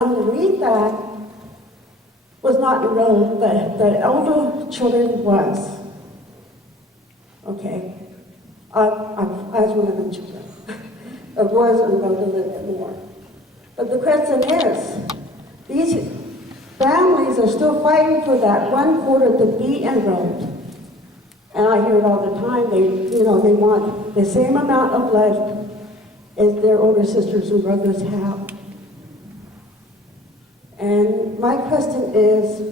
Underneath that was not enrolled, the elder children was. Okay, I was one of the children. I was enrolled a little bit more. But the question is, these families are still fighting for that 1/4 to be enrolled. And I hear it all the time. They want the same amount of blood as their older sisters and brothers have. And my question is,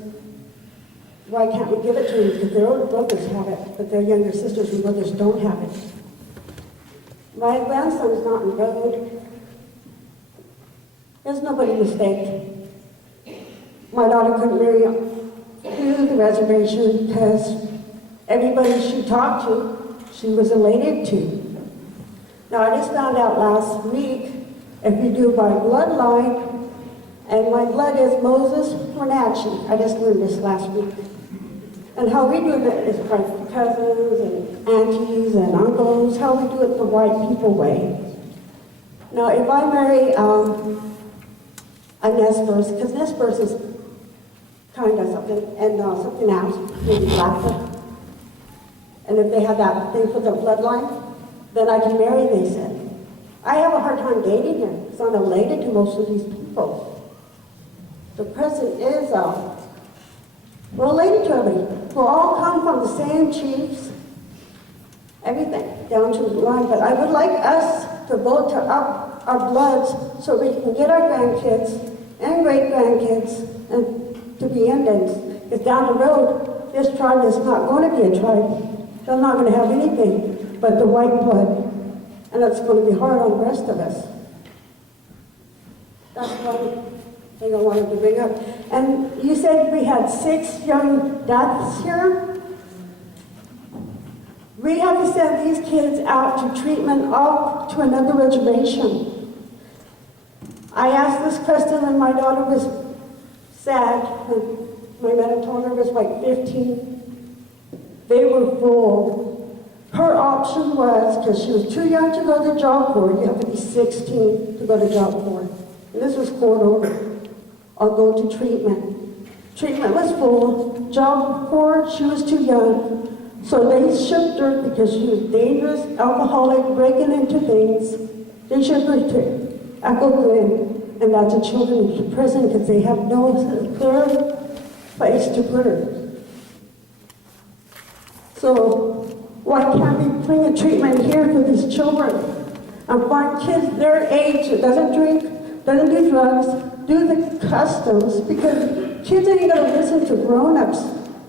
why can't we give it to them? Because their older brothers have it, but their younger sisters and brothers don't have it. My grandson's not enrolled. There's nobody mistake. My daughter couldn't marry through the reservation because everybody she talked to, she was related to. Now, I just found out last week, if you do by bloodline, and my blood is Moses Hornachi. I just learned this last week. And how we do it is by cousins and aunties and uncles, how we do it the white people way. Now, if I marry a Nespers, because Nespers is kind of something, and something else, maybe Blackfoot. And if they have that thing for the bloodline, then I can marry, they said. I have a hard time dating him, because I'm related to most of these people. The question is, we're related to everybody. We all come from the same chiefs, everything, down to the line. But I would like us to vote to up our bloods so we can get our grandkids and great-grandkids and to be Indians. Because down the road, this tribe is not going to be a tribe. They're not going to have anything but the white blood. And that's going to be hard on the rest of us. That's one thing I wanted to bring up. And you said we had 6 young deaths here. We have to send these kids out to treatment off to another reservation. I asked this question when my daughter was sad. My mother told her was like 15. They were full. Her option was, because she was too young to go to job corps, you have to be 16 to go to job corps. And this was court order. I'll go to treatment. Treatment was full. Job corps, she was too young. So they shipped her because she was dangerous, alcoholic, breaking into things. They shipped her to Echo Glen, and that's a children's prison because they have no clear place to put her. So why can't we bring a treatment here for these children and find kids their age that doesn't drink, doesn't do drugs, do the customs, because kids ain't going to listen to grown-ups.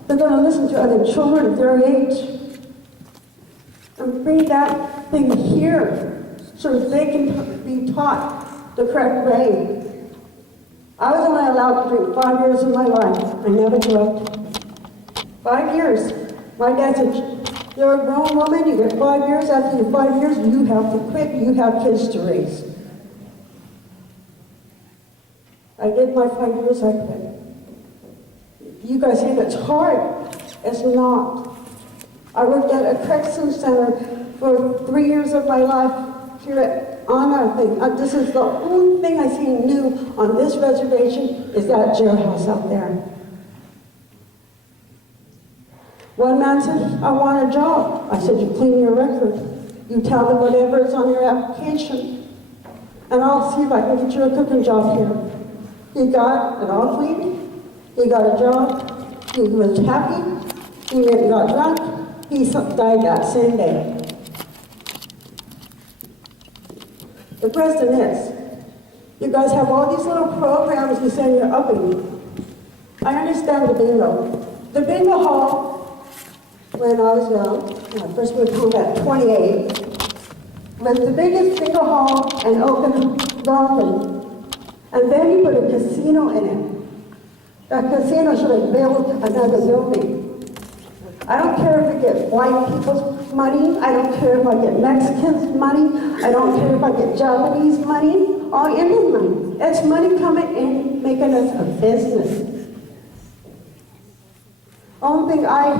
They're going to listen to other children their age. And bring that thing here so that they can be taught the correct way. I was only allowed to drink 5 years of my life. I never drugged. 5 years. My dad said, you're a grown woman, you get 5 years. After your 5 years, you have to quit. You have kids to raise. I did my 5 years, I quit. You guys think it's hard. It's not. I worked at a correction center for 3 years of my life here at Anna thing. This is the only thing I see new on this reservation is that jailhouse out there. One man said, I want a job. I said, you clean your record. You tell them whatever is on your application, and I'll see if I can get you a cooking job here. He got it all cleaned. He got a job. He was happy. He went and got drunk. He died that same day. The question is, you guys have all these little programs you say you're upping. I understand the bingo. The bingo hall, when I was young, I first moved home at 28, was the biggest bingo hall in Okanagan. And then you put a casino in it. That casino should have built another building. I don't care if I get white people's money. I don't care if I get Mexicans' money. I don't care if I get Japanese money or Indian money. It's money coming in, making us a business. Only thing I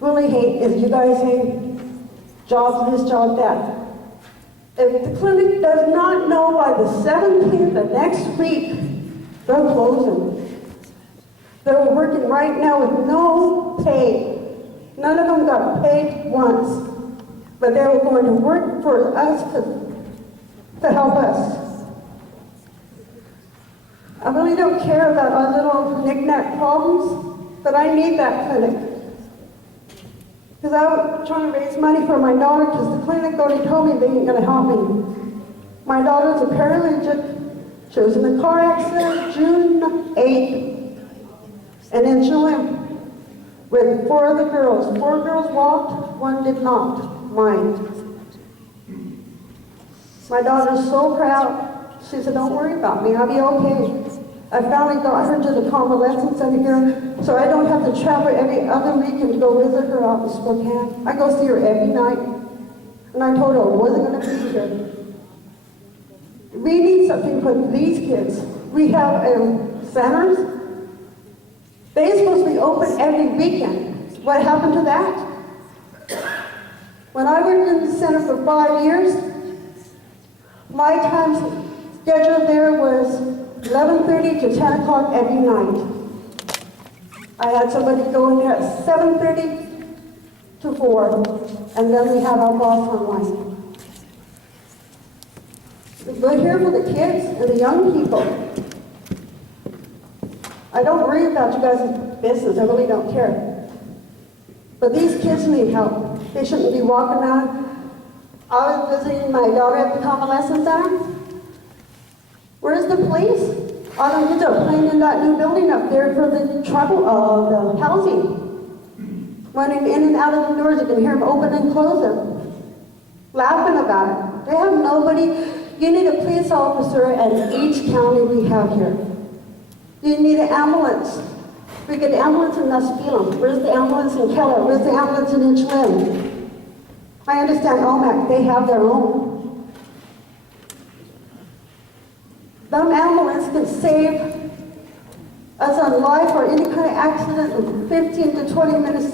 really hate is you guys saying jobs this, job that. If the clinic does not know by the 17th of next week They're closing. They're working right now with no pay. None of them got paid once. But they were going to work for us to help us. I really don't care about our little knick-knack problems, but I need that clinic. Because I was trying to raise money for my daughter, because the clinic already told me they ain't going to help me. My daughter's a paraplegic. She was in a car accident June 8th. And then she went with 4 other girls. 4 girls walked, 1 did not. Mine. My daughter's so proud. She said, don't worry about me, I'll be okay. I finally got her to the convalescent center here, so I don't have to travel every other weekend to go visit her out in Spokane. I go see her every night. And I told her I wasn't going to be here. We need something for these kids. We have centers. They're supposed to be open every weekend. What happened to that? When I worked in the center for 5 years, my time schedule there was 11:30 to 10 o'clock every night. I had somebody go in there at 7:30 to 4, and then we had our boss online. We're here for the kids and the young people. I don't worry about you guys' business, I really don't care. But these kids need help. They shouldn't be walking around. I was visiting my daughter at the convalescent center. Where's the police? All them kids are playing in that new building up there for the trouble of the housing. Running in and out of the doors, you can hear them open and close them. Laughing about it. They have nobody. You need a police officer at each county we have here. You need an ambulance. We get an ambulance in Nespelem. Where's the ambulance in Keller? Where's the ambulance in Inchlim? I understand OMAC, they have their own. Them ambulance can save us on life or any kind of accident in 15 to 20 minutes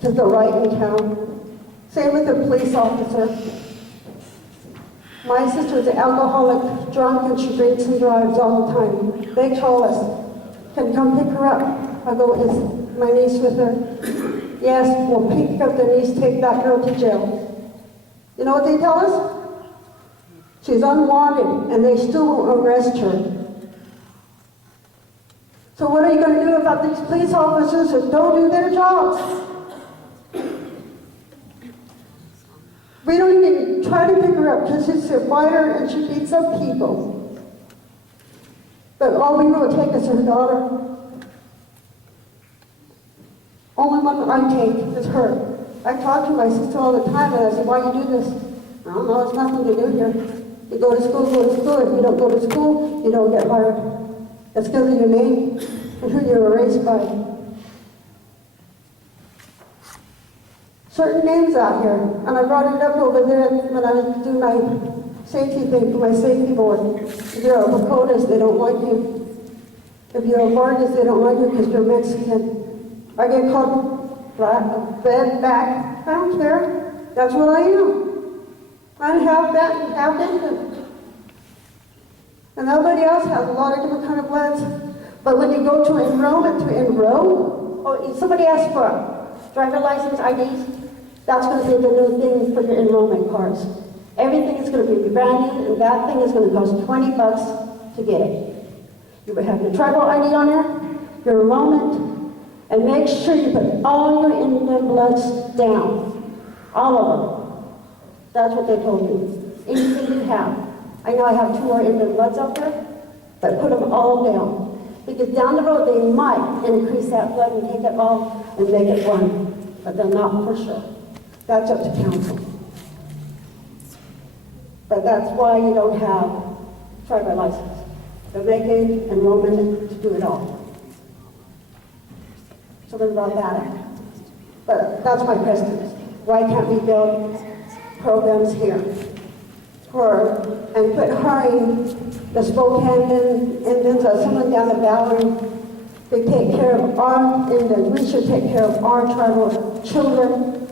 to the right in town. Same with the police officer. My sister's an alcoholic, drunk, and she drinks and drives all the time. They call us, can come pick her up. I go, is my niece with her? Yes, we'll pick up the niece, take that girl to jail. You know what they tell us? She's unwanted, and they still won't arrest her. So what are you going to do about these police officers who don't do their jobs? We don't even try to pick her up because she's a fighter and she beats up people. But all we will take is her daughter. Only one I take is her. I talk to my sister all the time and I say, why you do this? I don't know, there's nothing to do here. You go to school, go to school. If you don't go to school, you don't get hired. That's because of your name and who you were raised by. Certain names out here, and I brought it up over there when I was doing my safety thing for my safety board. If you're a Lakotas, they don't like you. If you're a Vargas, they don't like you because you're Mexican. I get called black, bed, back. I don't care. That's what I am. I'm half that and half Indian. And nobody else has a lot of different kind of bloods. But when you go to enrollment to enroll, oh, somebody asks for driver license, IDs, that's going to be the new thing for your enrollment cards. Everything is going to be brand new, and that thing is going to cost $20 to get it. You would have your tribal ID on there, your enrollment, and make sure you put all your Indian bloods down. All of them. That's what they told me. Anything you have. I know I have 2 more Indian bloods out there, but put them all down. Because down the road, they might increase that blood and take it all and make it one. But they're not for sure. That's up to council. But that's why you don't have tribal license. They're making enrollment to do it all. So there's about that. But that's my question. Why can't we build programs here and quit hiring the Spokane Indians or someone down the valley? They take care of our Indians. We should take care of our tribal children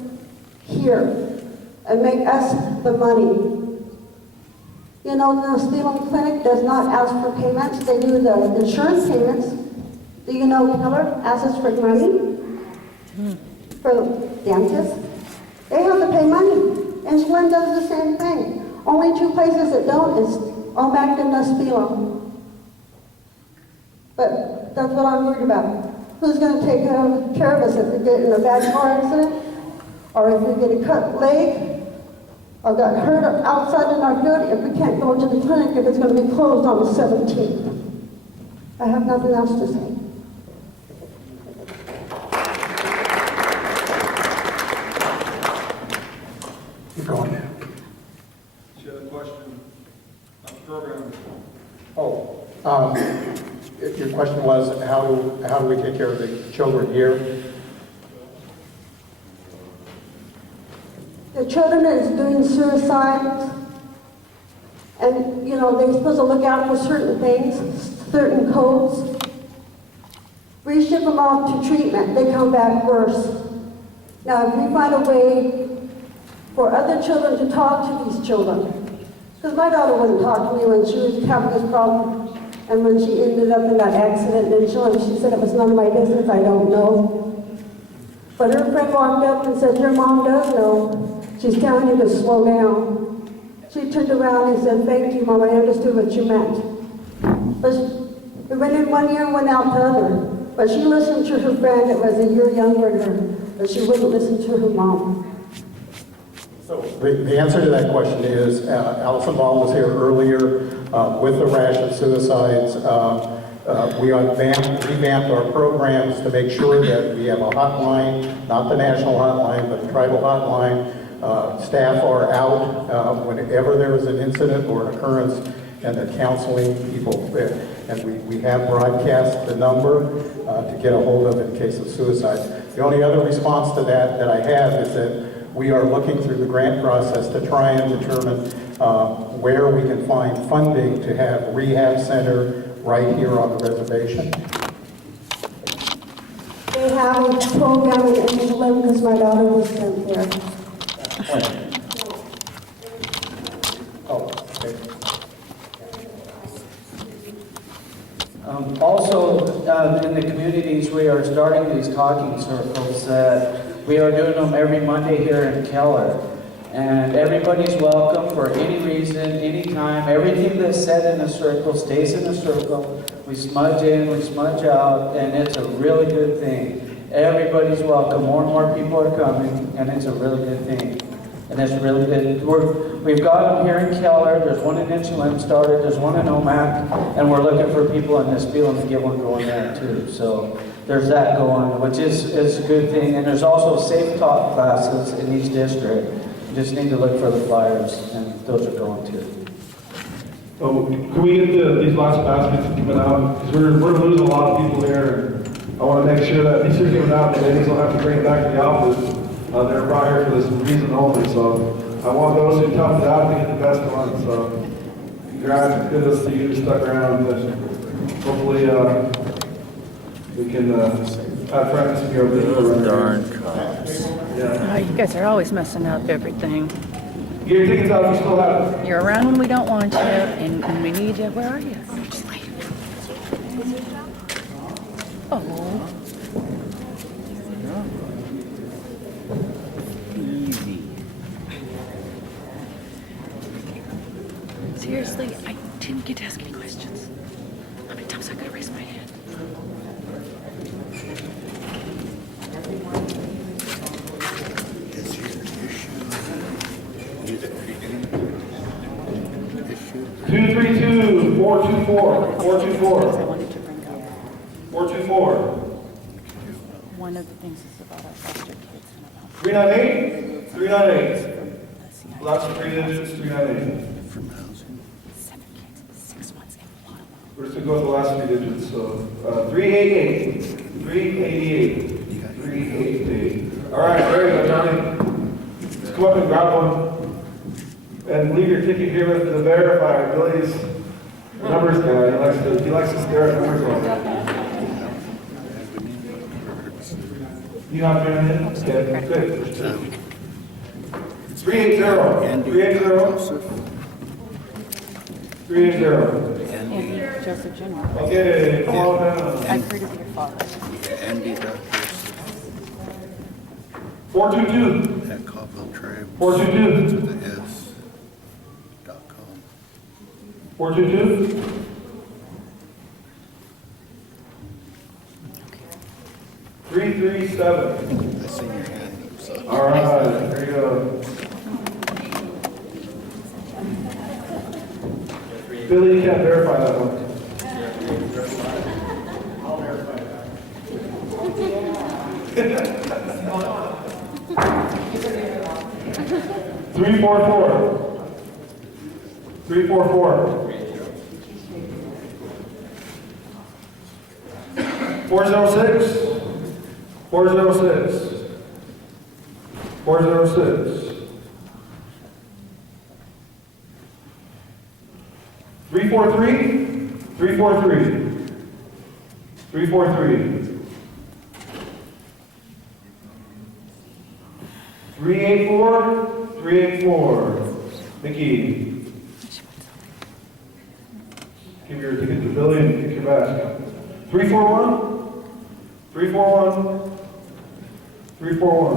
here and make us the money. You know, the Stephen Clinic does not ask for payments. They do the insurance payments. Do you know Keller asks for money for the dentists? They have to pay money. And Slim does the same thing. Only two places that don't is OMAC and Nespilo. But that's what I'm worried about. Who's going to take care of us if we get in a bad car accident? Or if we get a cut leg? Or got hurt outside in our building if we can't go to the clinic if it's going to be closed on the 17th? I have nothing else to say. Keep going. She had a question on the program. Your question was, how do we take care of the children here? The children is doing suicides, and you know, they're supposed to look out for certain things, certain codes. We ship them off to treatment, they come back worse. Now, if we find a way for other children to talk to these children, because my daughter wouldn't talk to me when she was having this problem, and when she ended up in that accident in Chile, she said it was none of my business, I don't know. But her friend walked up and said, your mom does know. She's telling you to slow down. She turned around and said, thank you, Mom, I understood what you meant. But it went in one ear and went out the other. But she listened to her friend that was a year younger than her, but she wouldn't listen to her mom. So the answer to that question is, Allison Ball was here earlier with the rash of suicides. We revamped our programs to make sure that we have a hotline, not the national hotline, but the tribal hotline. Staff are out whenever there is an incident or an occurrence, and they're counseling people. And we have broadcast the number to get a hold of in case of suicide. The only other response to that I have is that we are looking through the grant process to try and determine where we can find funding to have a rehab center right here on the reservation. They have a program in England because my daughter was sent there. Oh, okay. Also, in the communities, we are starting these talking circles. We are doing them every Monday here in Keller. And everybody's welcome for any reason, anytime. Everything that's said in a circle stays in a circle. We smudge in, we smudge out, and it's a really good thing. Everybody's welcome. More and more people are coming, and it's a really good thing. And it's really good. We've got them here in Keller. There's one in Inchlim started. There's one in OMAC, and we're looking for people in this field to get one going there too. So there's that going, which is a good thing. And there's also safe talk classes in each district. You just need to look for the flyers, and those are going too. So can we get these last baskets coming out? Because we're losing a lot of people there. I want to make sure that these are given out, the ladies don't have to bring it back to the office. They're brought here for this reason only. So I want those who toughed it out to get the best one. So congrats, kudos to you who stuck around. Hopefully we can have friends here over there. Darn cops. Yeah. Oh, you guys are always messing up everything. Get your tickets out if you still have it. You're around when we don't want you, and when we need you. Where are you? Just leave. Oh. Easy. Seriously, I didn't get to ask any questions. How many times I gotta raise my hand? Two, 3, 2, 4, 2, 4, 4, 2, 4, I wanted to bring up 4, 2, 4, one of the things is about our foster kids and about 398, 398. the CI. Last 3 digits, 398. From housing. 7 kids, 6 months in one. We're just gonna go with the last 3 digits, so 388, 388, 388. All right, there you go, Johnny. Let's come up and grab one. And leave your ticket here with the verifier. Billy's a numbers guy. He likes to stare at numbers all day. You have your name? Okay, good. 380. 380. 380. Andy Joseph Jr. Okay, come on down. I've heard of your father. Andy Duckers 422. at Cobble Tribes 422. with the S.com. 422. 337. I seen your hand up, so. All right, there you go. Billy, you can't verify that one. I'll verify that. 344. 344. 406. 406. 406. 343. 343. 343. 384. 384. Nikki. Give your ticket to Billy and kick your back. 341. 341. 341.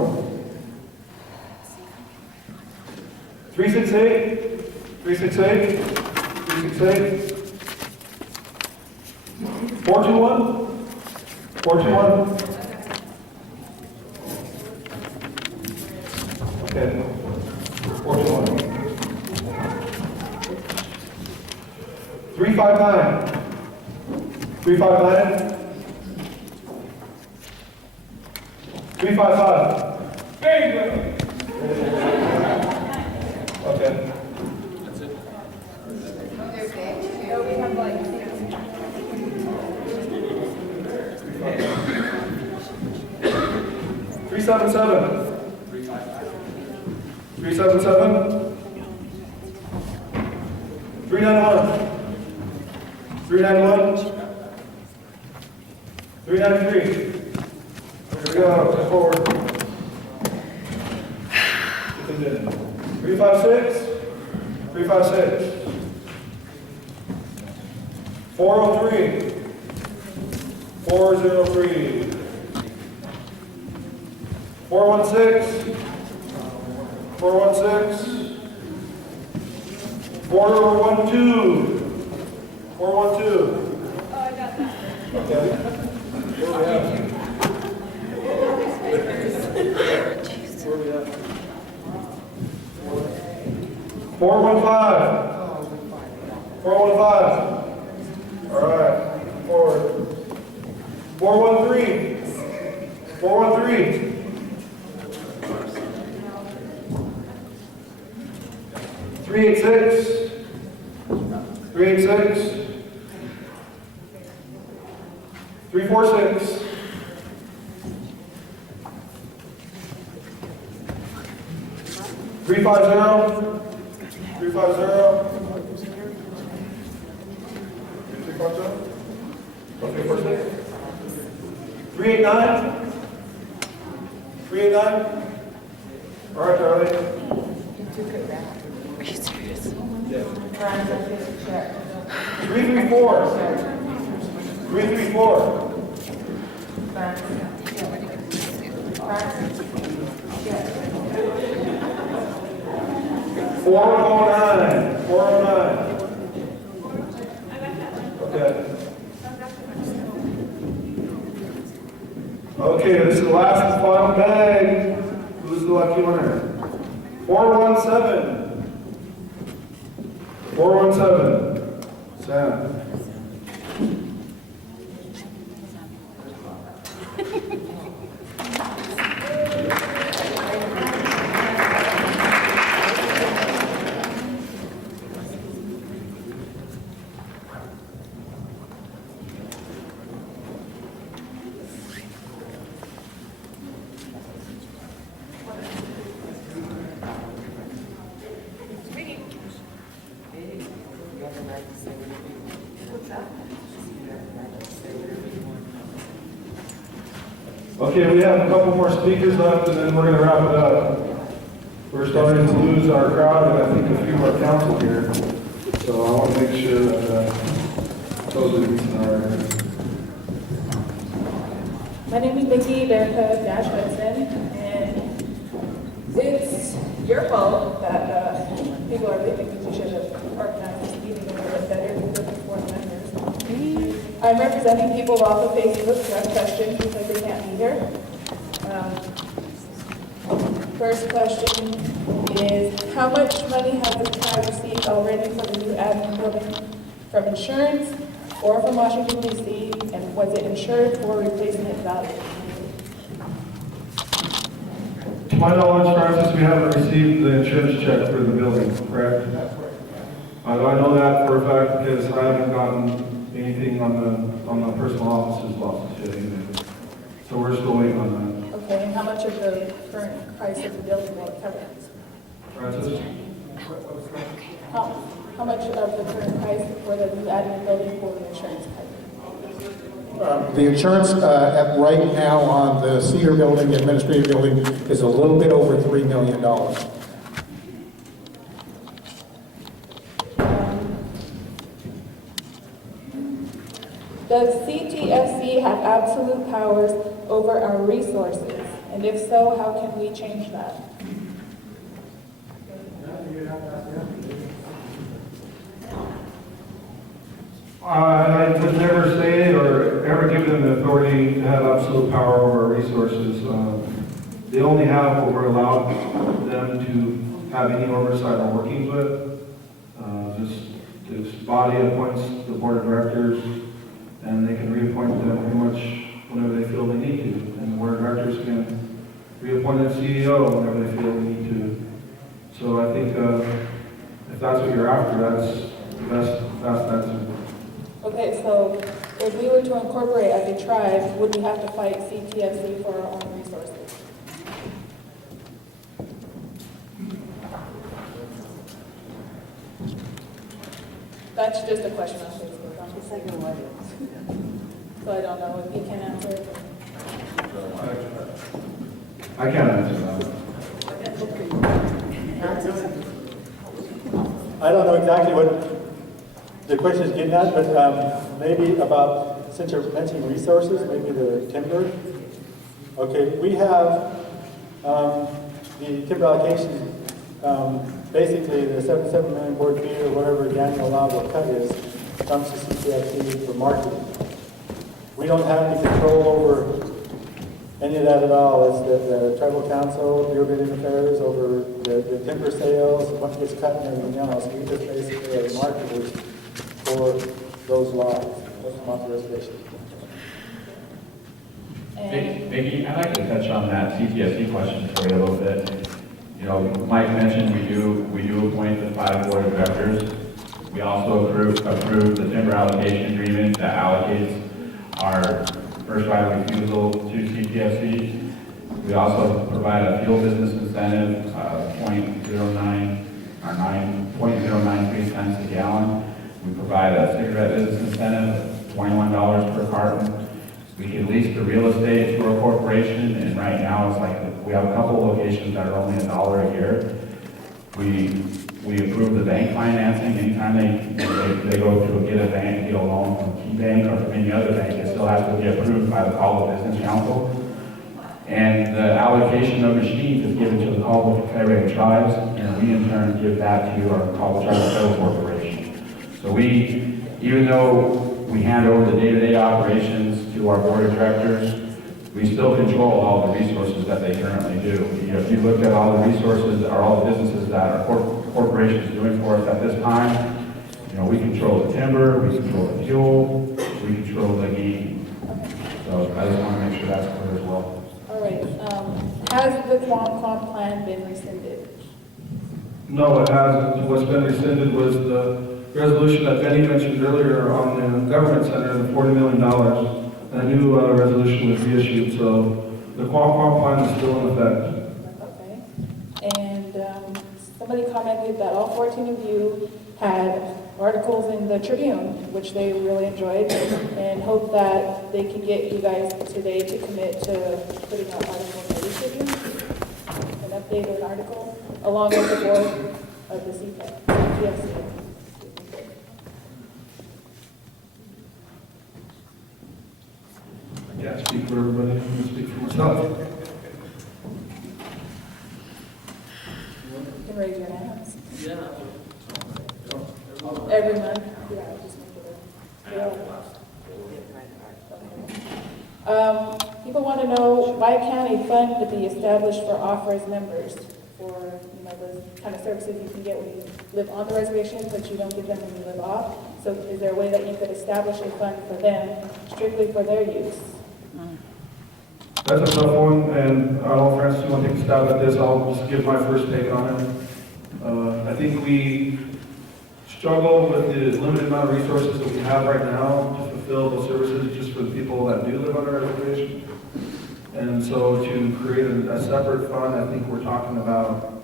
368. 368. 368. 421. 421. Okay. 421. 359. 359. 355. Okay. Three seven seven. 377. 391. 391. 393. Here we go, step forward. 356. 356. 403. 403. 416. 416. 412. 412. Okay. Where we at? 415. 415. All right. Forward. 413. 413. 386. 386. 346. 350. 350. 350. 389. 389. All right, Charlie. Are you serious? 334. 334. 409. 409. Okay. Okay, this is the last and final bag. Who's the lucky winner? 417. 417. Sam. Okay, we have a couple more speakers left, and then we're going to wrap it up. We're starting to lose our crowd, and I think a few of our council here. So I want to make sure that those are the reasons are. My name is Vicki Verica Dash Hudson, and it's your fault that people are leaving because you should have organized this meeting a little bit better with the board members. I'm representing people off of Facebook who have questions because they can't be here. First question is, how much money has the tribe received already for the new admin building from insurance or from Washington DC, and was it insured for replacement value? To my knowledge, Francis, we haven't received the insurance check for the building, correct? That's right. I know that for a fact because I haven't gotten anything on the personal office's losses yet either. So we're still waiting on that. Okay, and how much of the current price of the building will it cover? Francis? How much of the current price for the new admin building for the insurance cover? The insurance right now on the Cedar Building, administrative building, is a little bit over $3 million. Does CTFC have absolute powers over our resources? And if so, how can we change that? I would never say or ever give them the authority to have absolute power over our resources. They only have what we're allowed them to have any oversight on workings with. This body appoints the board of directors, and they can reappoint them pretty much whenever they feel they need to. And the board of directors can reappoint the CEO whenever they feel they need to. So I think if that's what you're after, that's the best answer. Okay, so if we were to incorporate as a tribe, would we have to fight CTFC for our own resources? That's just a question on Facebook. I'm just saying what it is. So I don't know if you can answer it. I can't answer that. I don't know exactly what the question is getting at, but maybe about, since you're mentioning resources, maybe the timber. Okay, we have the timber allocation, basically the 77 million board feet or whatever the annual allowable cut is, comes to CCFC for marketing. We don't have any control over any of that at all. It's the tribal council, Bureau of Indian Affairs, over the timber sales, what gets cut and everything else. We just basically are marketers for those lots that come off the reservation. Vicki, I'd like to touch on that CTSC question for you a little bit. You know, Mike mentioned we do appoint the 5 board of directors. We also approved the timber allocation agreement that allocates our first right of refusal to CTFC. We also provide a fuel business incentive, 0.093 cents a gallon. We provide a cigarette business incentive, $21 per carton. We can lease the real estate to our corporation, and right now it's like we have a couple locations that are only $1 a year. We approve the bank financing anytime they go to get a loan from Key Bank or from any other bank. It still has to be approved by the Caldwell Business Council. And the allocation of machines is given to the Caldwell Confederated Tribes, and we in turn give that to our Caldwell Tribal Federal Corporation. So even though we hand over the day-to-day operations to our board of directors, we still control all the resources that they currently do. You know, if you look at all the resources or all the businesses that our corporation is doing for us at this time, you know, we control the timber, we control the fuel, we control the gaming. So I just want to make sure that's clear as well. All right, has the Quam plan been rescinded? No, it hasn't. What's been rescinded was the resolution that Benny mentioned earlier on the government center, the $40 million. And a new resolution was reissued, so the Quam plan is still in effect. Okay. And somebody commented that all 14 of you had articles in the Tribune, which they really enjoyed, and hope that they can get you guys today to commit to putting out articles in the Tribune, an updated article, along with the board of the CTFC. can't speak for everybody, I'm gonna speak for myself. You can raise your hands. Every month? Yeah, just make it people want to know, why can't a fund be established for off-res members for, those kind of services you can get when you live on the reservation, but you don't get them when you live off? So is there a way that you could establish a fund for them, strictly for their use? That's a tough one, and I don't know, Francis, you want to take a stab at this? I'll just give my first take on it. I think we struggle with the limited amount of resources that we have right now to fulfill those services just for the people that do live on the reservation. And so to create a separate fund, I think we're talking about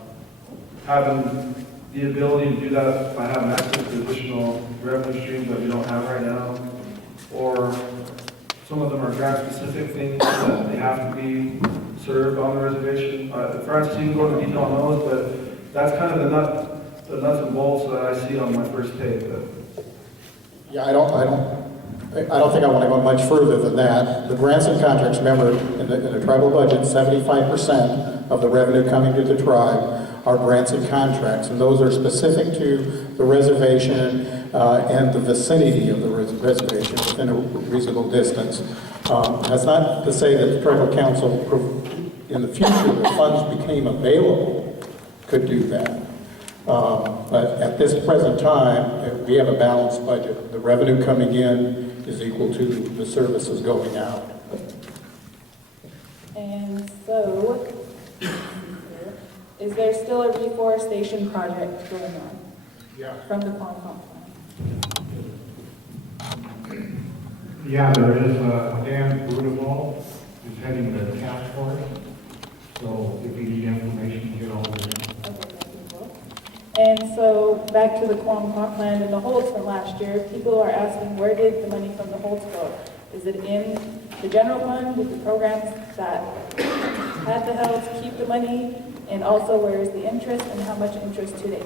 having the ability to do that by having access to additional revenue streams that we don't have right now, or some of them are grant-specific things that they have to be served on the reservation. Francis, you can go into detail on those, but that's kind of the nuts and bolts that I see on my first take. Yeah, I don't think I want to go much further than that. The grants and contracts, remember, in the tribal budget, 75% of the revenue coming to the tribe are grants and contracts, and those are specific to the reservation and the vicinity of the reservation within a reasonable distance. That's not to say that the tribal council, in the future, the funds became available, could do that. But at this present time, we have a balanced budget. The revenue coming in is equal to the services going out. And so, is there still a reforestation project going on? Yeah. From the Quam plan? Yeah, there is, Dan Brudeval is heading the task force, so if you need information, get over there. And so, back to the Quam plan and the holds from last year, people are asking, where did the money from the holds go? Is it in the general fund with the programs that had the help keep the money? And also, where is the interest and how much interest to date?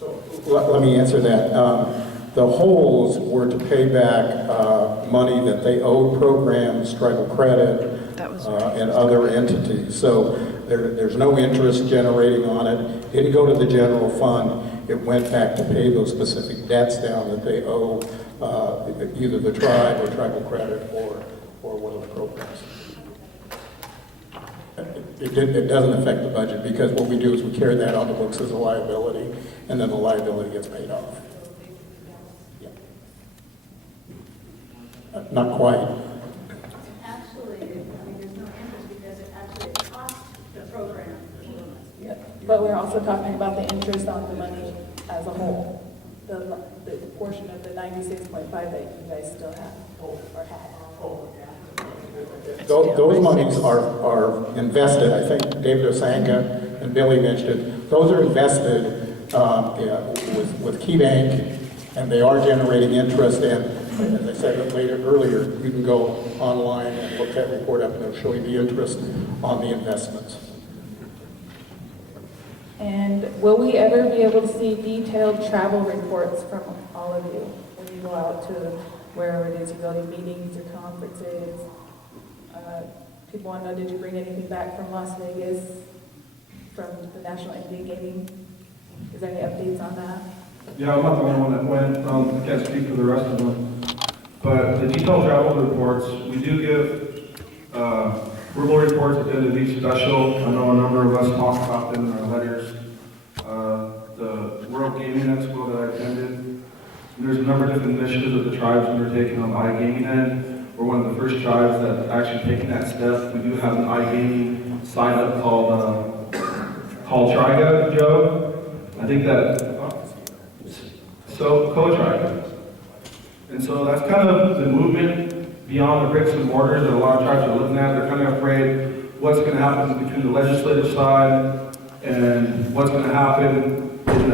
So let me answer that. The holds were to pay back money that they owed programs, tribal credit, and other entities. So there's no interest generating on it. Didn't go to the general fund. It went back to pay those specific debts down that they owe either the tribe or tribal credit or one of the programs. It doesn't affect the budget because what we do is we carry that on the books as a liability, and then the liability gets paid off. Yeah. Not quite. Actually, there's no interest because it actually costs the program. But we're also talking about the interest on the money as a whole, the portion of the 96.5 that you guys still have or had. Those monies are invested. I think David Osanga and Billy mentioned it. Those are invested with Key Bank, and they are generating interest. And as I said earlier, you can go online and look that report up, and it'll show you the interest on the investments. And will we ever be able to see detailed travel reports from all of you when you go out to wherever it is you go to meetings or conferences? People want to know, did you bring anything back from Las Vegas, from the National Indian Gaming? Is there any updates on that? Yeah, I'm not the only one that went. I can't speak for the rest of them. But the detailed travel reports, we do give verbal reports at the end of each special. I know a number of us talk about them in our letters. The World Gaming Expo that I attended, there's a number of different initiatives that the tribes undertaking on the iGaming end. We're one of the first tribes that actually taken that step. We do have an iGaming sign up called Triga, Joe. I think that, so co-Triga. And so that's kind of the movement beyond the bricks and mortars that a lot of tribes are looking at. They're kind of afraid what's going to happen between the legislative side and what's going to happen in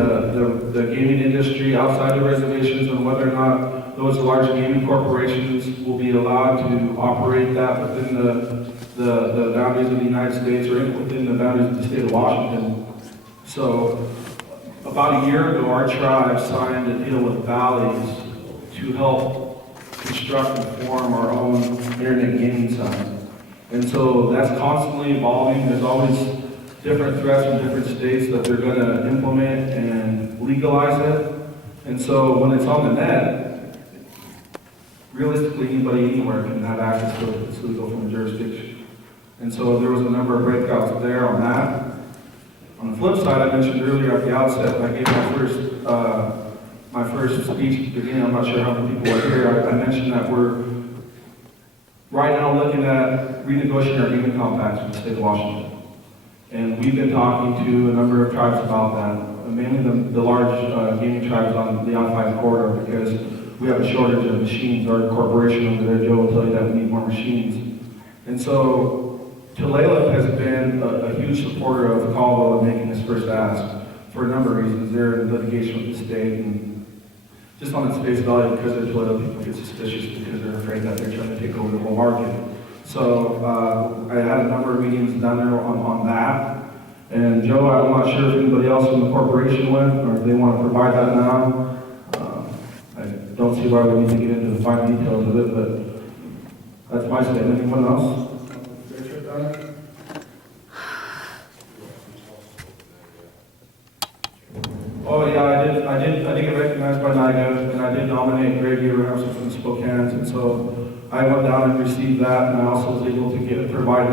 the gaming industry outside the reservations, and whether or not those large gaming corporations will be allowed to operate that within the boundaries of the United States or within the boundaries of the state of Washington. So about a year ago, our tribe signed a deal with Bally's to help construct and form our own internet gaming signs. And so that's constantly evolving. There's always different threats in different states that they're going to implement and legalize it. And so when it's on the net, realistically, anybody anywhere can have access to it. It's legal from a jurisdiction. And so there was a number of breakouts there on that. On the flip side, I mentioned earlier at the outset, I gave my first speech at the beginning. I'm not sure how many people were here. I mentioned that we're right now looking at renegotiating our gaming compacts with the state of Washington. And we've been talking to a number of tribes about that, mainly the large gaming tribes on the I-5 corridor, because we have a shortage of machines. Our corporation over there, Joe, will tell you that we need more machines. And so Tulalip has been a huge supporter of Caldwell in making his first ask for a number of reasons. They're in litigation with the state, and just on its face value, because they're Tulalip, people get suspicious because they're afraid that they're trying to take over the whole market. So I had a number of meetings down there on that. And Joe, I'm not sure if anybody else from the corporation went, or if they want to provide that now. I don't see why we need to get into the fine details of it, but that's my statement. Anyone else? Oh yeah, I did get recognized by NIGA, and I did nominate Greg Eberhausen from Spokane, and so I went down and received that, and I also was able to provide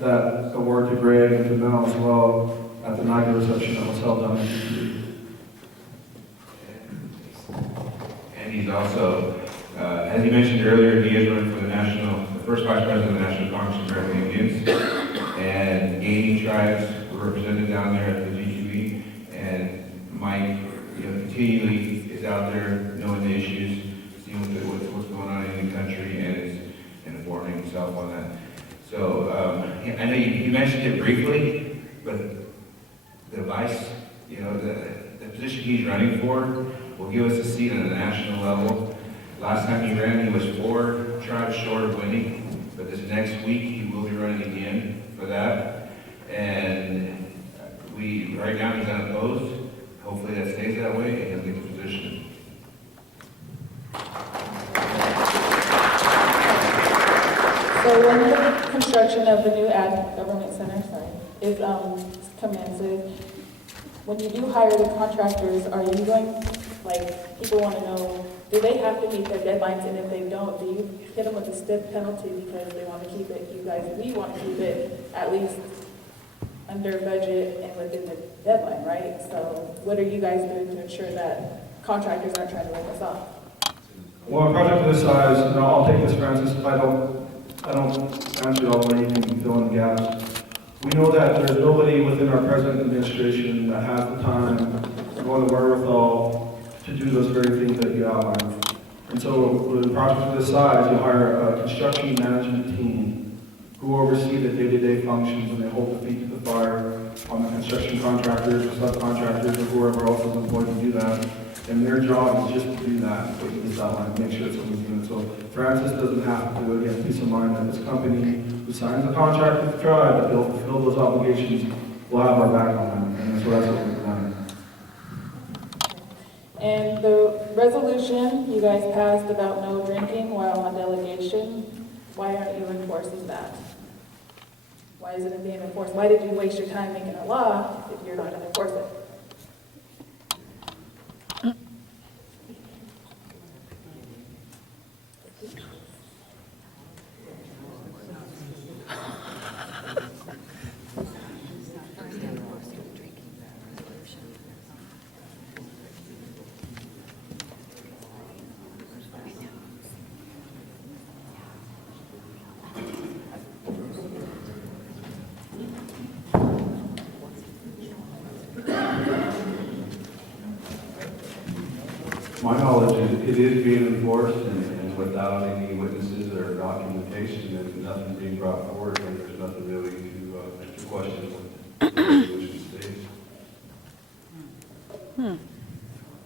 that award to Greg and to Mel as well at the NIGA reception that was held down in DC. And he's also, as he mentioned earlier, he is running for the first vice president of the National Congress of American Indians, and gaming tribes were represented down there at the GQE, and Mike, continually is out there knowing the issues, seeing what's going on in the country, and is informing himself on that. So I know you mentioned it briefly, but the vice, the position he's running for will give us a seat on the national level. Last time he ran, he was 4 tribes short of winning, but this next week he will be running again for that. And right now he's unopposed. Hopefully that stays that way and he'll get the position. So when the construction of the new government center, commences, when you do hire the contractors, are you going, people want to know, do they have to meet their deadlines? And if they don't, do you hit them with a stiff penalty because they want to keep it, we want to keep it at least under budget and within the deadline, right? So what are you guys doing to ensure that contractors aren't trying to rip us off? Well, a project of this size, and I'll take this, Francis, if I don't answer it all the way, you can fill in the gaps. We know that there's nobody within our present administration that has the time or the wherewithal to do those very things that you outlined. And so with a project of this size, you hire a construction management team who oversee the day-to-day functions, and they hold the feet to the fire on the construction contractors or subcontractors or whoever else is employed to do that. And their job is just to do that, what you just outlined, make sure someone's doing it. So Francis doesn't have to do it. He has peace of mind that this company who signs the contract with the tribe, that they'll fulfill those obligations, will have our back on them. And so that's what we've done. And the resolution you guys passed about no drinking while on delegation, why aren't you enforcing that? Why isn't it being enforced? Why did you waste your time making a law if you're not going to enforce it? My knowledge is it is being enforced, and without any witnesses or documentation, there's nothing being brought forward, and there's nothing really to question what the resolution states.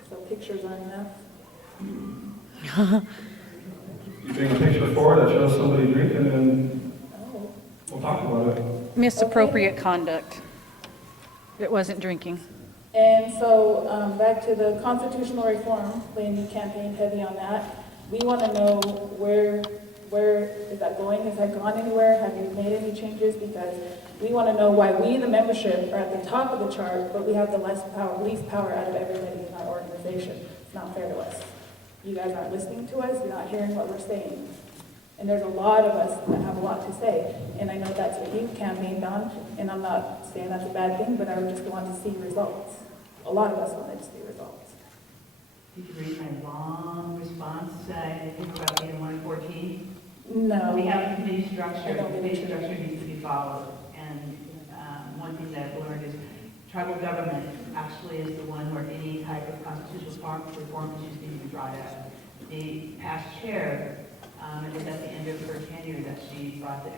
So pictures aren't enough? You bring a picture forward that shows somebody drinking, and we'll talk about it. Misappropriate conduct. It wasn't drinking. And so back to the constitutional reform, when you campaigned heavy on that, we want to know where is that going? Has that gone anywhere? Have you made any changes? Because we want to know why we, the membership, are at the top of the chart, but we have the least power out of everybody in our organization. It's not fair to us. You guys aren't listening to us. You're not hearing what we're saying. And there's a lot of us that have a lot to say. And I know that's what you campaigned on, and I'm not saying that's a bad thing, but I just want to see results. A lot of us wanted to see results. Did you read my long response, anything about being 114? No. We have a committee I structure, don't the believe committee so. structure needs to be followed. And one thing that I've learned is tribal government actually is the one where any type of constitutional reform issues need to be brought up. The past chair, it was at the end of her tenure that she brought the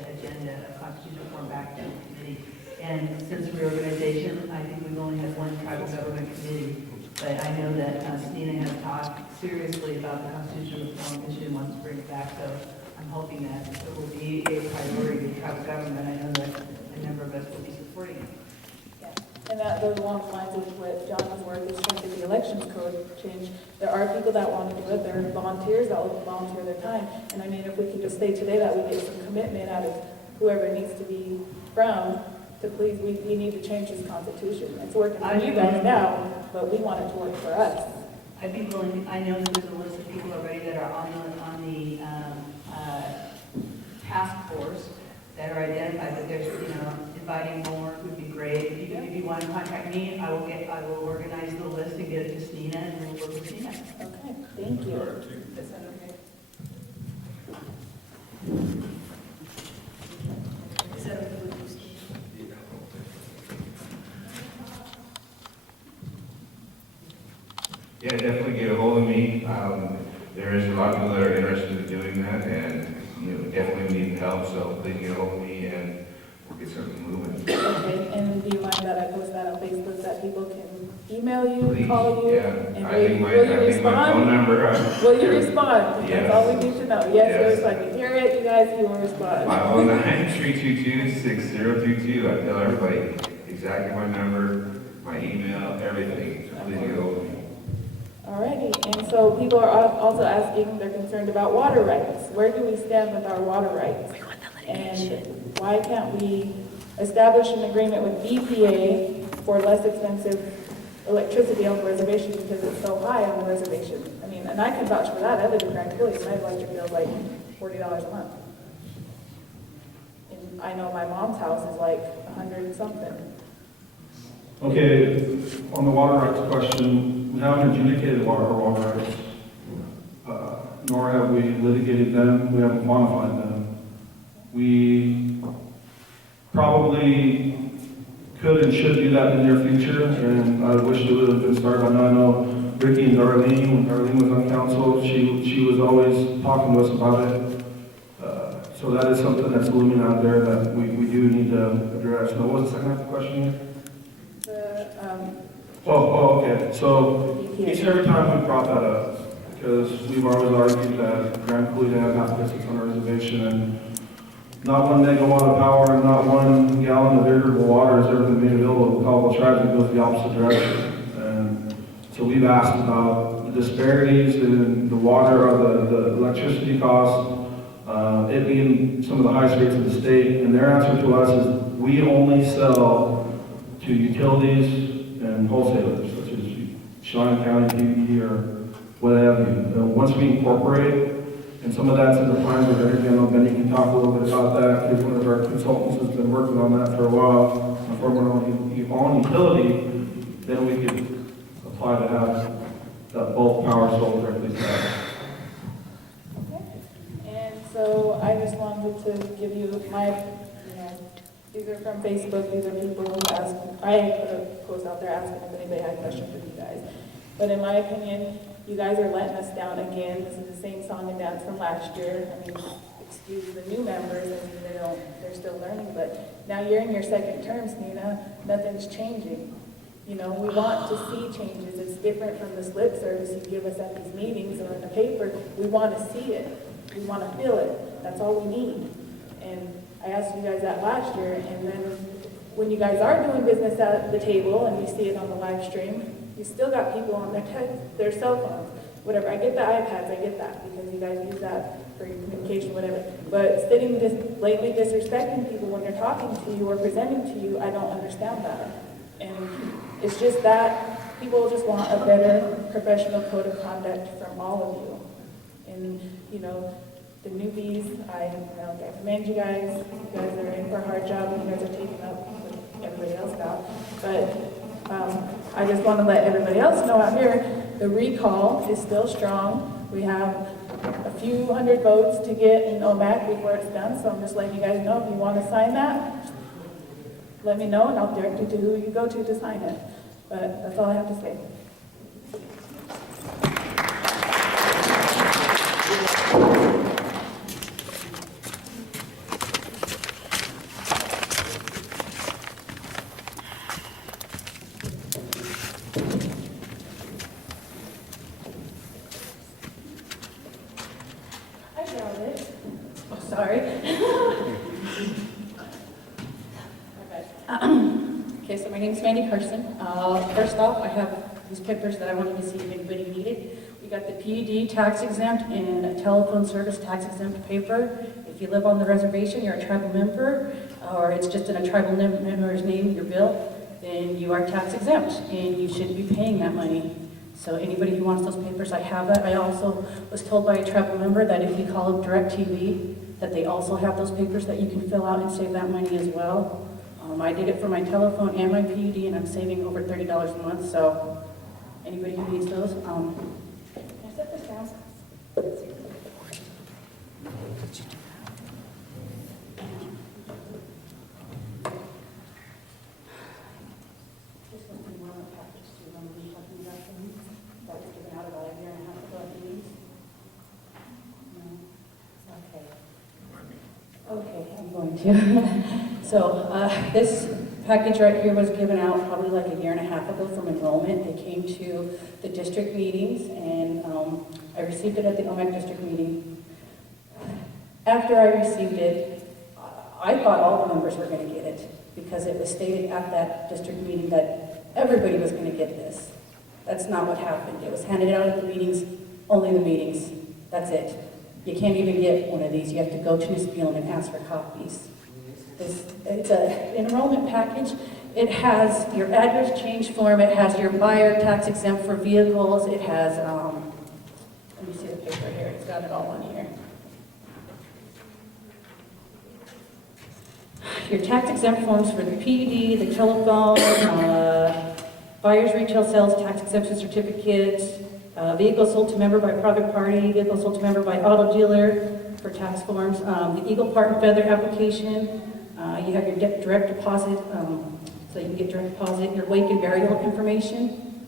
agenda of constitutional reform back to the committee. And since reorganization, I think we've only had one tribal government committee. But I know that Stina has talked seriously about the constitutional reform issue and wants to bring it back. So I'm hoping that it will be a priority to tribal government. I know that a number of us will be supporting it. Yeah. And that goes along the lines of what John's work is trying to get the elections code changed. There are people that want to do it. There are volunteers that will volunteer their time. And I mean, if we can just say today that we get some commitment out of whoever it needs to be from, to please, we need to change this constitution. It's working for you guys now, but we want it to work for us. I'd be willing, I know there's a list of people already that are on the task force that are identified, but there's, inviting more would be great. If you want to contact me, I will organize the list and get it to Stina, and we'll work with Stina. Okay, thank you. Is that okay? Is that okay with you, Stina? Yeah, definitely get a hold of me. There is a lot of people that are interested in doing that, and definitely need help. So please get a hold of me, and we'll get something moving. Okay, and do you mind that I post that on Facebook that people can email you, Please, call you? yeah. And I think will you my respond? phone number. Will you respond? Yes. That's all we need to know. Yes, Yes. you'll respond. You hear it, you guys, you will respond. 509-322-6022. I tell everybody exactly my number, my email, everything. So please get a hold of me. Alrighty, and so people are also asking, they're concerned about water rights. Where do we stand with our water rights? And why can't we establish an agreement with BPA for less expensive electricity on the reservation because it's so high on the reservation? I mean, and I can vouch for that. I live in Grand Coulee, and my electric bill is like $40 a month. And I know my mom's house is like 100 and something. Okay, on the water rights question, we haven't adjudicated our water rights, nor have we litigated them. We haven't quantified them. We probably could and should do that in the near future, and I wish it would have been started. I know Ricky and Darlene, when Darlene was on council, she was always talking to us about it. So that is something that's looming out there that we do need to address. Now, what was the second half of the question here? Okay. So each and every time we brought that up, because we've always argued that Grand Coulee has not put on a reservation, and not one megawatt of power and not one gallon of irrigable water has ever been made available to the Caldwell tribes. It goes the opposite direction. And so we've asked about the disparities in the water or the electricity costs, it being some of the highest rates in the state, and their answer to us is we only sell to utilities and wholesalers, such as Shawnee County, PB, or what have you. Once we incorporate, and some of that's in the plans of energy, I know Benny can talk a little bit about that, because one of our consultants has been working on that for a while, for our own utility, then we could apply to have that bulk power sold directly to us. And so I just wanted to give you my, these are from Facebook, these are people who ask, I put a post out there asking if anybody had questions for you guys. But in my opinion, you guys are letting us down again. This is the same song and dance from last year. I mean, excuse the new members, I mean, they're still learning, but now you're in your second term, Nina, nothing's changing. We want to see changes. It's different from the slip service you give us at these meetings or in the paper. We want to see it. We want to feel it. That's all we need. And I asked you guys that last year, and then when you guys are doing business at the table and you see it on the live stream, you still got people on their cell phones. whatever, I get the iPads, I get that, because you guys use that for your communication, whatever. But sitting blatantly disrespecting people when they're talking to you or presenting to you, I don't understand that. And it's just that people just want a better professional code of conduct from all of you. And, you know, the newbies, I commend you guys. You guys are in for a hard job, and you guys are taking up what everybody else got. But I just want to let everybody else know out here, the recall is still strong. We have a few hundred votes to get in OMAC before it's done, so I'm just letting you guys know if you want to sign that, let me know, and I'll direct you to who you go to sign it. But that's all I have to say. I got it. Oh, sorry. Okay, so my name is Mandy Carson. First off, I have these papers that I wanted to see if anybody needed. We got the PUD tax exempt and a telephone service tax exempt paper. If you live on the reservation, you're a tribal member, or it's just in a tribal member's name, your bill, then you are tax exempt, and you shouldn't be paying that money. So anybody who wants those papers, I have that. I also was told by a tribal member that if you call up DirecTV, that they also have those papers that you can fill out and save that money as well. I did it for my telephone and my PUD, and I'm saving over $30 a month, so anybody who needs those, can I set this down? This was the one that package too, remember we talking about them? That was given out about a year and a half ago at meetings? No? Okay. Okay, I'm going to. So this package right here was given out probably like a year and a half ago from enrollment. They came to the district meetings, and I received it at the OMAC district meeting. After I received it, I thought all the members were going to get it because it was stated at that district meeting that everybody was going to get this. That's not what happened. It was handed out at the meetings, only the meetings. That's it. You can't even get one of these. You have to go to Ms. Beelen and ask for copies. It's an enrollment package. It has your address change form. It has your buyer tax exempt for vehicles. It has, let me see the paper here. It's got it all on here. Your tax exempt forms for the PUD, the telephone, buyer's retail sales tax exemption certificates, vehicle sold to member by private party, vehicle sold to member by auto dealer for tax forms, the Eagle Part and Feather application. You have your direct deposit, so you can get direct deposit, your wake and burial information,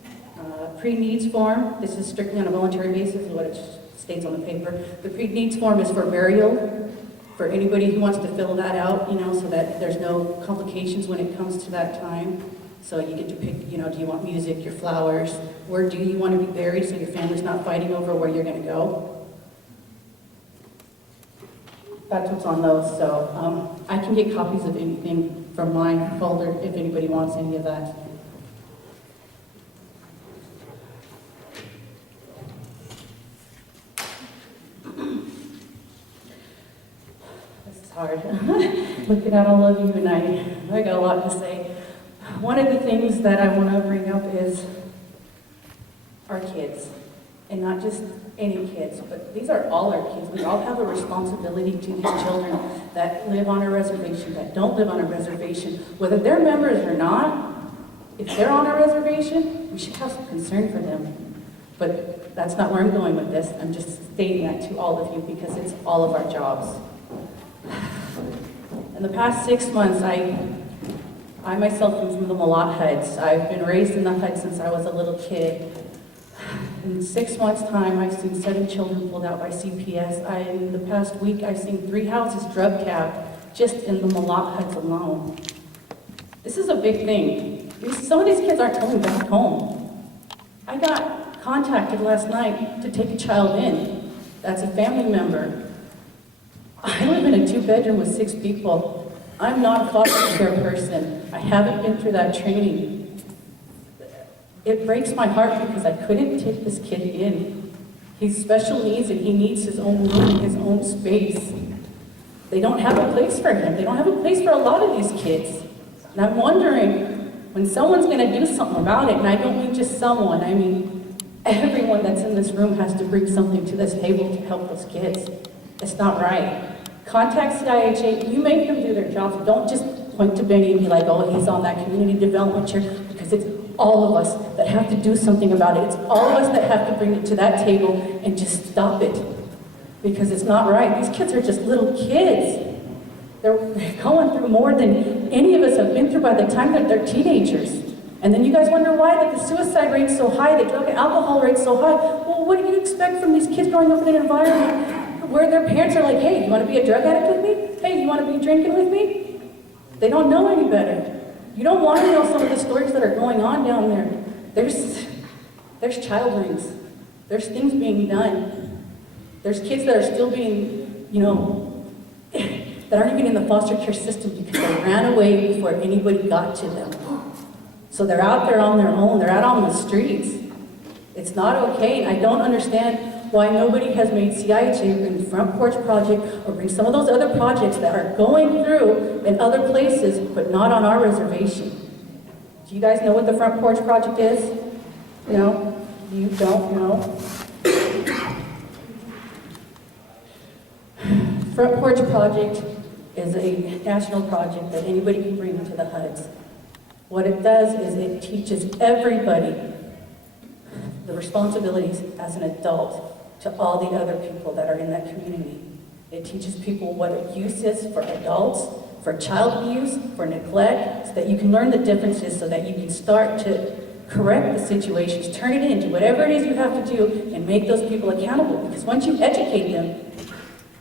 pre-needs form. This is strictly on a voluntary basis, is what it states on the paper. The pre-needs form is for burial, for anybody who wants to fill that out, you know, so that there's no complications when it comes to that time. So you get to pick, you know, do you want music, your flowers, where do you want to be buried so your family's not fighting over where you're going to go. That's what's on those, so I can get copies of anything from my folder if anybody wants any of that. This is hard. Looking at all of you, and I got a lot to say. One of the things that I want to bring up is our kids, and not just any kids, but these are all our kids. We all have a responsibility to these children that live on a reservation, that don't live on a reservation, whether they're members or not. If they're on a reservation, we should have some concern for them. But that's not where I'm going with this. I'm just stating that to all of you because it's all of our jobs. In the past 6 months, I myself am from the Malott Heights. I've been raised in the Heights since I was a little kid. In 6 months' time, I've seen 7 children pulled out by CPS. In the past week, I've seen 3 houses drug capped just in the Malott Heights alone. This is a big thing. Some of these kids aren't coming back home. I got contacted last night to take a child in. That's a family member. I live in a 2-bedroom with 6 people. I'm not a foster care person. I haven't been through that training. It breaks my heart because I couldn't take this kid in. He's special needs and he needs his own room, his own space. They don't have a place for him. They don't have a place for a lot of these kids. And I'm wondering, when someone's going to do something about it, and I don't mean just someone, I mean everyone that's in this room has to bring something to this table to help those kids. It's not right. Contact CIHA. You make them do their jobs. Don't just point to Benny and be like, oh, he's on that community development chair, because it's all of us that have to do something about it. It's all of us that have to bring it to that table and just stop it, because it's not right. These kids are just little kids. They're going through more than any of us have been through by the time that they're teenagers. And then you guys wonder why that the suicide rate's so high, the drug and alcohol rate's so high. Well, what do you expect from these kids growing up in an environment where their parents are like, hey, you want to be a drug addict with me? Hey, you want to be drinking with me? They don't know any better. You don't want to know some of the stories that are going on down there. There's child rings. There's things being done. There's kids that are still being, that aren't even in the foster care system because they ran away before anybody got to them. So they're out there on their own. They're out on the streets. It's not okay. And I don't understand why nobody has made CIHA bring the Front Porch Project or bring some of those other projects that are going through in other places, but not on our reservation. Do you guys know what the Front Porch Project is? No? You don't know? Front Porch Project is a national project that anybody can bring into the HUDs. What it does is it teaches everybody the responsibilities as an adult to all the other people that are in that community. It teaches people what abuse is for adults, for child abuse, for neglect, so that you can learn the differences, so that you can start to correct the situations, turn it into whatever it is you have to do, and make those people accountable. Because once you educate them,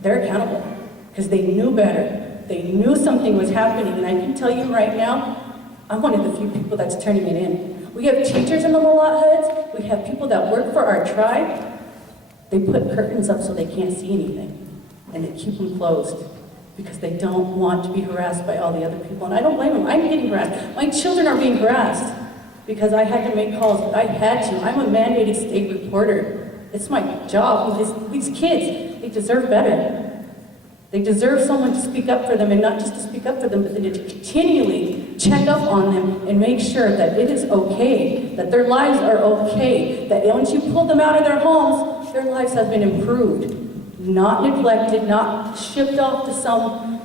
they're accountable, because they knew better. They knew something was happening, and I can tell you right now, I'm one of the few people that's turning it in. We have teachers in the Malott HUDs. We have people that work for our tribe. They put curtains up so they can't see anything, and they keep them closed because they don't want to be harassed by all the other people. And I don't blame them. I'm getting harassed. My children are being harassed because I had to make calls, but I had to. I'm a mandated state reporter. It's my job. These kids, they deserve better. They deserve someone to speak up for them, and not just to speak up for them, but to continually check up on them and make sure that it is okay, that their lives are okay, that once you pull them out of their homes, their lives have been improved, not neglected, not shipped off to some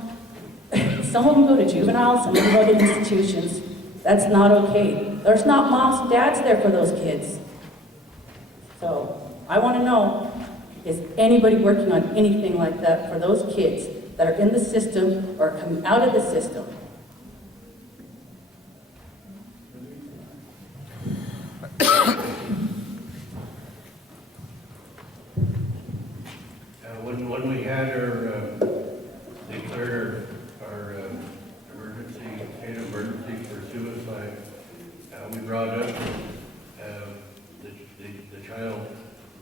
of them go to juveniles, some of them go to institutions. That's not okay. There's not moms and dads there for those kids. So I want to know, is anybody working on anything like that for those kids that are in the system or coming out of the system? When we had our declared our state of emergency for suicide, we brought up the child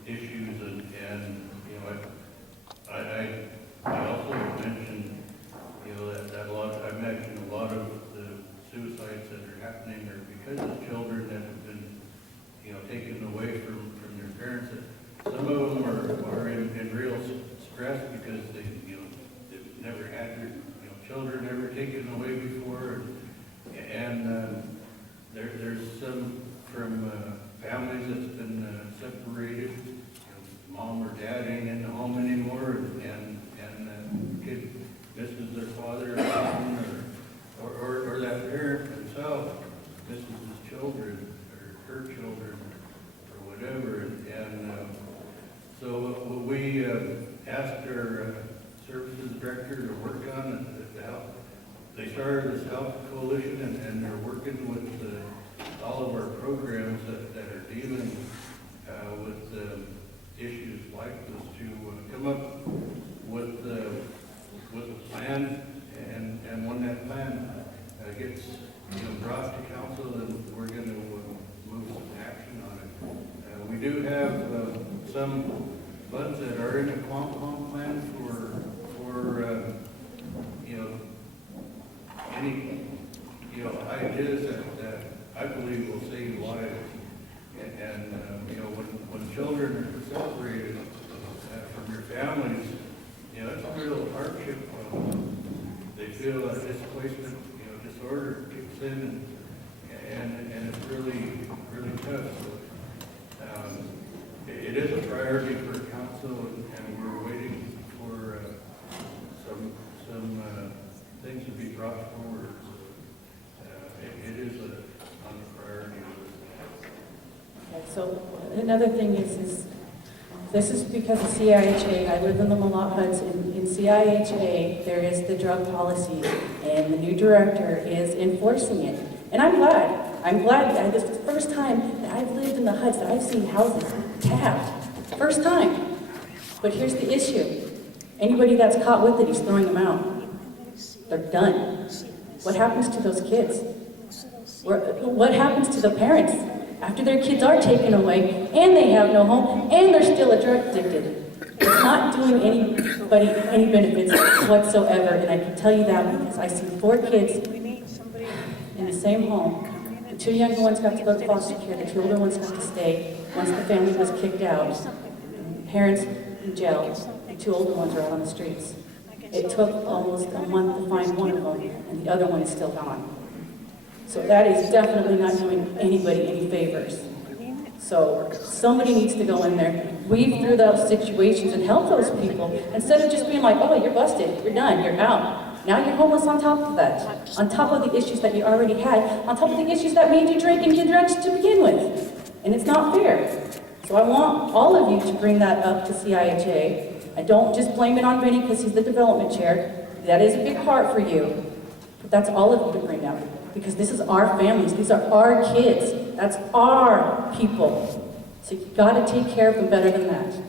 issues, and I also mentioned that a lot. I mentioned a lot of the suicides that are happening are because of children that have been taken away from their parents. Some of them are in real stress because they've never had their children ever taken away before, and there's some from families that's been separated. Mom or dad ain't in the home anymore, and the kid misses their father or that parent himself misses his children or her children or whatever, and so we asked our services director to work on it to help. They started this health coalition, and they're working with all of our programs that are dealing with issues like this to come up with a plan, and when that plan gets brought to council, then we're going to move some action on it. We do have some funds that are in the Quam plan for any ideas that I believe will save lives. And when children are separated, families, you know, it's a real hardship. They feel that displacement, you know, disorder kicks in and it's really, really tough. So, it is a priority for council and we're waiting for some things to be brought forward. It is on the priority list. Okay, so another thing is this is because of CIHA. I live in the Malott Huts. In CIHA, there is the drug policy, and the new director is enforcing it. And I'm glad. I'm glad that this is the first time that I've lived in the Huts that I've seen houses tapped. First time. But here's the issue. Anybody that's caught with it, he's throwing them out. They're done. What happens to those kids? What happens to the parents after their kids are taken away and they have no home and they're still drug addicted? It's not doing anybody any benefits whatsoever, and I can tell you that because I see 4 kids in the same home. The 2 younger ones got to go to foster care, the 2 older ones got to stay once the family was kicked out. Parents in jail, the 2 older ones are out on the streets. It took almost a month to find one of them, and the other one is still gone. So that is definitely not doing anybody any favors. So somebody needs to go in there, weave through those situations and help those people, instead of just being like, oh, you're busted, you're done, you're out. Now you're homeless on top of that, on top of the issues that you already had, on top of the issues that made you drink and get drugs to begin with. And it's not fair. So I want all of you to bring that up to CIHA. I don't just blame it on Benny because he's the development chair. That is a big heart for you. But that's all of you to bring up. Because this is our families. These are our kids. That's our people. So you've got to take care of them better than that.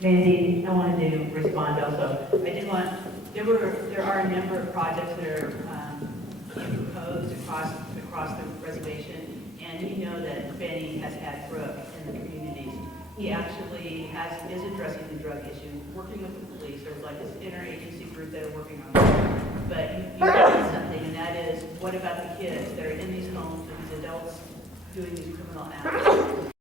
Mandy, I wanted to respond also. I did want, there are a number of projects that are being proposed across the reservation, and you know that Benny has had Brooke in the communities. He actually is addressing the drug issue, working with the police. There's like this interagency group that are working on it. But you mentioned something, and that is, what about the kids that are in these homes and these adults doing these criminal acts?